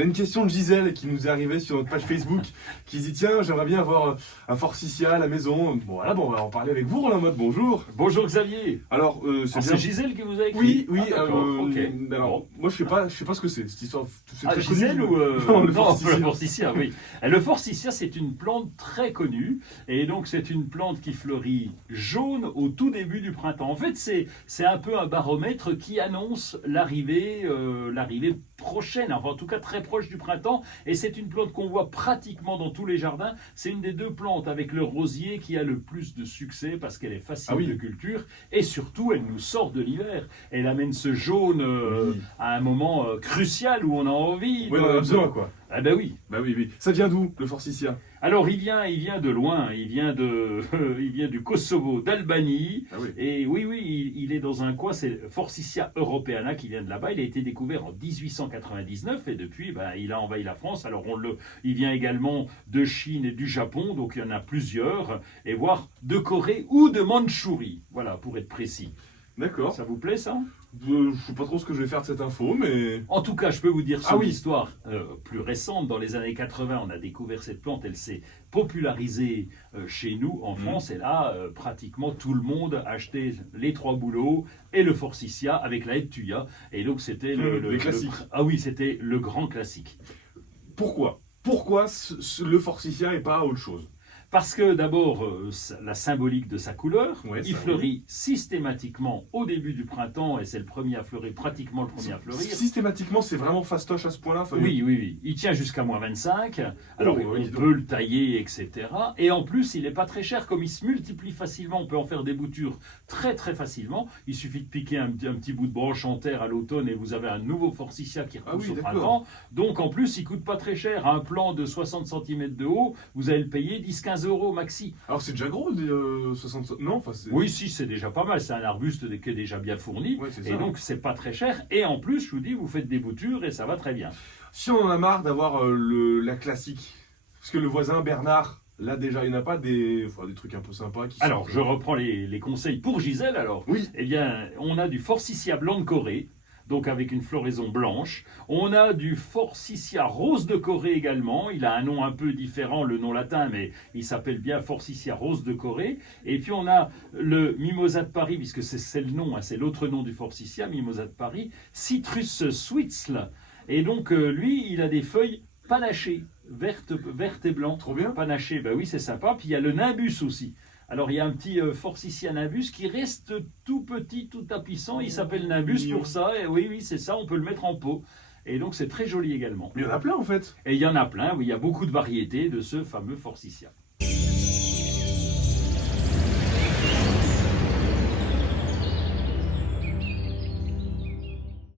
On a une question de Gisèle qui nous est arrivée sur notre page Facebook, qui dit tiens, j'aimerais bien avoir un forsythia à la maison. Bon voilà, bon, on va en parler avec vous, Roland Mode, bonjour. Bonjour Xavier. Alors, C'est Gisèle qui vous a écrit. Oui, Ah, d'accord, ok. Alors, moi je sais pas ce que c'est, cette histoire. C'est très Gisèle connu, ou Non, le le forsythia. forsythia, oui. Le forsythia, c'est une plante très connue, et donc c'est une plante qui fleurit jaune au tout début du printemps. En fait, c'est un peu un baromètre qui annonce l'arrivée prochaine, enfin en tout cas très proche du printemps, et c'est une plante qu'on voit pratiquement dans tous les jardins. C'est une des deux plantes avec le rosier qui a le plus de succès parce qu'elle est facile de culture, et surtout elle nous sort de l'hiver. Elle amène ce jaune à un moment crucial où on a envie. Oui, on en a besoin quoi. Ah ben oui. Bah oui. Ça vient d'où le forsythia? Alors il vient de loin, il vient du Kosovo, d'Albanie, et oui, il est dans un coin, c'est Forsythia europeana qui vient de là-bas. Il a été découvert en 1899 et depuis, il a envahi la France. Alors il vient également de Chine et du Japon, donc il y en a plusieurs, et voire de Corée ou de Mandchourie, voilà pour être précis. D'accord. Ça vous plaît ça? Je ne sais pas trop ce que je vais faire de cette info, mais... En tout cas, je peux vous dire son histoire plus récente. Dans les années 80, on a découvert cette plante. Elle s'est popularisée chez nous, en France. Et là, pratiquement tout le monde achetait les trois bouleaux et le forsythia avec la Tuya. Et donc, c'était le classique. C'était le grand classique. Pourquoi le forsythia et pas autre chose? Parce que d'abord, la symbolique de sa couleur, il fleurit systématiquement au début du printemps, et c'est le premier à fleurir, pratiquement le premier à fleurir. Systématiquement, c'est vraiment fastoche à ce point-là? Oui. Il tient jusqu'à -25, alors on peut le tailler, etc. Et en plus, il n'est pas très cher, comme il se multiplie facilement, on peut en faire des boutures très très facilement. Il suffit de piquer un petit bout de branche en terre à l'automne et vous avez un nouveau forsythia qui repousse au printemps. Donc en plus, il ne coûte pas très cher. Un plant de 60 cm de haut, vous allez le payer 10-15 € maxi. Alors c'est déjà gros, 60... Non, enfin oui, si, c'est déjà pas mal. C'est un arbuste qui est déjà bien fourni. Et donc, c'est pas très cher. Et en plus, je vous dis, vous faites des boutures et ça va très bien. Si on en a marre d'avoir la classique, parce que le voisin Bernard, là déjà, il n'y en a pas des trucs un peu sympas qui Alors, je reprends les conseils pour Gisèle. Alors, eh bien, on a du forsythia blanc de Corée, donc avec une floraison blanche. On a du forsythia rose de Corée également. Il a un nom un peu différent, le nom latin, mais il s'appelle bien forsythia rose de Corée. Et puis on a le mimosa de Paris, puisque c'est le nom, c'est l'autre nom du forsythia, mimosa de Paris, Citrus switzle. Et donc lui, il a des feuilles panachées, vertes et blancs. Trop bien. Panachées, oui, c'est sympa. Puis il y a le nimbus aussi. Alors, il y a un petit forsythia nimbus qui reste tout petit, tout tapissant. Il s'appelle nimbus pour ça. Et oui, c'est ça. On peut le mettre en pot. Et donc, c'est très joli également. Mais il y en a plein, en fait. Et il y en a plein. Oui, il y a beaucoup de variétés de ce fameux forsythia.